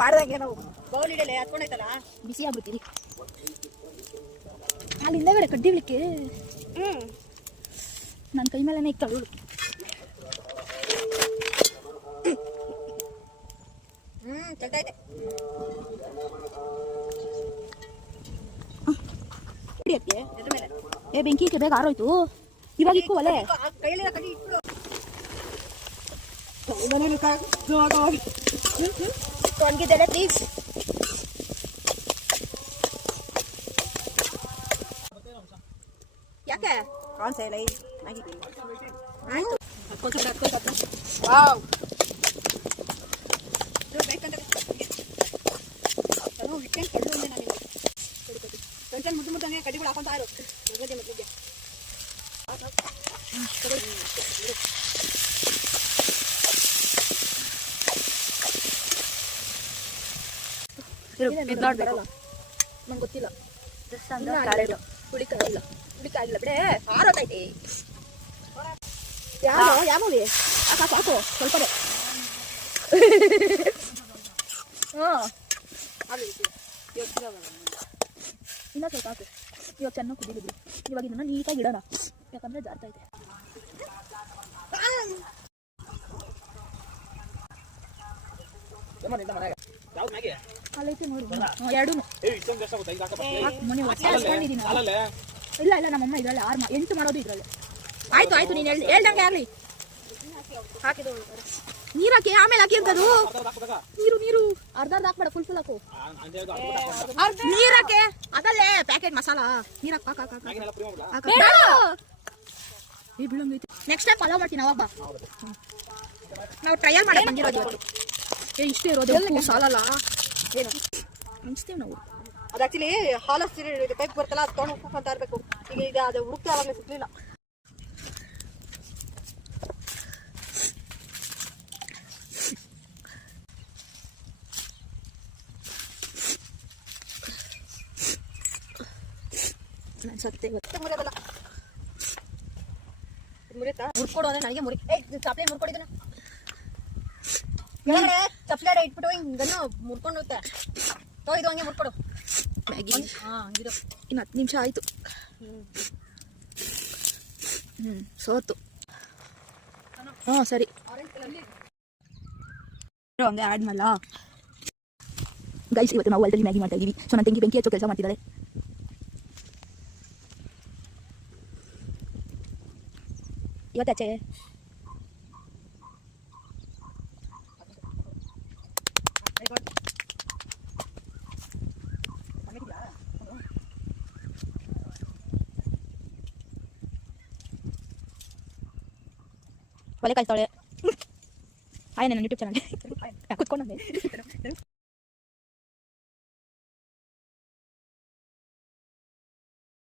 ಮಾಡ್ದಂಗೆ ನಾವು ಬೌಲ್ ಇಡಲೆ ಹತ್ಕೊಂಡೈತಲ್ಲ ಬಿಸಿ ಆಗ್ಬಿಡ್ತೀರಿ ಅಲ್ಲಿ ಹಿಂದಗಡೆ ಕಡ್ಡಿಗ್ಲಿಕ್ಕೆ ನನ್ನ ಕೈ ಮೇಲೆನೇ ಇಕ್ಕಳು ಚೆಲ್ತೈತೆ ಏ ಬೆಂಕಿ ಬೇಗ ಆರೋಯ್ತು ಇವಾಗ ಇಕ್ಕು ಒಲೆ ಕೈಯಲ್ಲಿ ಒಣಗಿದ್ದೇನೆ ಪ್ಲೀಸ್ ಯಾಕೆ ಕಾನ್ಸ ಇಲ್ಲ ಆಯ್ತು ಬೇಕಂತ ಇಟ್ಟೇನು ಕಳ್ಳು ಒಂದೇ ನನಗೆ ಟೆನ್ಷನ್ ಮುದ್ದು ಮುದ್ದಂಗೆ ಕಡ್ಡಿಗಳು ಹಾಕೊಂತ ಇರು ಮಧ್ಯೆ ಮಧ್ಯೆ ನಂಗೆ ಗೊತ್ತಿಲ್ಲ ಹುಳಿಕಾಯಿಲ್ಲ ಹುಳಿಕಾಯಿಲ್ಲ ಬಿಡೆ ಆರೋತೈತಿ ಯಾವ ಮೂವಿ ಸಾಕು ಸಾಕು ಸ್ವಲ್ಪನೇ ಇನ್ನ ಸ್ವಲ್ಪ ಹಾಕು ಇವಾಗ ಚೆನ್ನಾಗಿ ಕುದಿಲಿದ್ರು ಇವಾಗ ಇದನ್ನ ನೀಟಾಗಿ ಇಡೋಣ ಯಾಕಂದ್ರೆ ಜಾರ್ತಾ ಇದೆ ಅಲ್ಲೈತೆ ನೋಡಿ ಎರಡು ಇಲ್ಲ ಇಲ್ಲ ನಮ್ಮಮ್ಮ ಇದ್ರಲ್ಲಿ 8 ಮಾಡೋದು ಇದ್ರಲ್ಲಿ ಆಯ್ತು ಆಯ್ತು ನೀನು ಹೇಳ್ದಂಗೆ ಆಗ್ಲಿ ಹಾಕಿದ್ದು ನೀರು ಹಾಕಿ ಆಮೇಲೆ ಹಾಕಿ ಅಂತದು ನೀರು ನೀರು ಅರ್ಧ ಹಾಕ್ಬೇಡ ಫುಲ್ ಹಾಕು ನೀರ್ ಹಾಕಿ ಅದಲ್ಲೇ ಪ್ಯಾಕೆಟ್ ಮಸಾಲ ನೀರ್ ಹಾಕ ಬೀಳಂಗೈತಿ ನೆಕ್ಸ್ಟ್ ಟೈಮ್ ಫಾಲೋ ಮಾಡ್ತೀನಿ ಅವಾಗ ನಾವು ಟ್ರಯಲ್ ಮಾಡಕ್ ಬಂದಿರೋದು ಇಷ್ಟೇ ಇರೋದು ಸಾಲಲ್ಲ ಏನು ಅನ್ಸ್ತೀವಿ ನಾವು ಅದು ಆಕ್ಚುಲಿ ಹಾಲ್ ಪೈಪ್ ಬರ್ತಲ್ಲ ಅದು ತೊಗೊಂಡು ಹೋಗ್ಕೊಂತ ಇರಬೇಕು ಈಗ ಅದು ಹುಡುಕ್ತಾ ಅವಾಗಲೇ ಸಿಗ್ಲಿಲ್ಲ ಸತ್ತೆ ಮುರಿಯೋದಲ್ಲ ಮುರಿತಾ ಮುರ್ಕೊಡು ಅಂದ್ರೆ ನನಗೆ ಮುರಿ ಚಾಪ್ಲೆ ಮುರ್ಕೊಡಿದನ ಚಪ್ಲಾರ ಇಟ್ಬಿಟ್ಟು ಹಿಂಗನ್ನು ಮುರ್ಕೊಂಡು ಹೋಗುತ್ತೆ ಇದು ಹಂಗೆ ಮುರ್ಕೊಡು ಇನ್ನು 10 ನಿಮಿಷ ಆಯ್ತು ಸೋತು ಸರಿ ಹಂಗೆ ಆದ್ಮಲ್ಲ ಗೈಸ್ ಇವತ್ತು ನಾವು ಹೊಲದಲ್ಲಿ ಮ್ಯಾಗಿ ಮಾಡ್ತಾ ಇದೀವಿ ಸೊ ನನ್ನ ತಂಗಿ ಬೆಂಕಿ ಹಚ್ಚೋ ಕೆಲಸ ಮಾಡ್ತಿದ್ದಾಳೆ ಇವತ್ತಾಚೆ ಒಲೆ ಕಾಯ್ತಾಳೆ ಆಯ್ ನನ್ನ ಯೂಟ್ಯೂಬ್ ಚಾನಲ್ ಕುತ್ಕೊಂಡು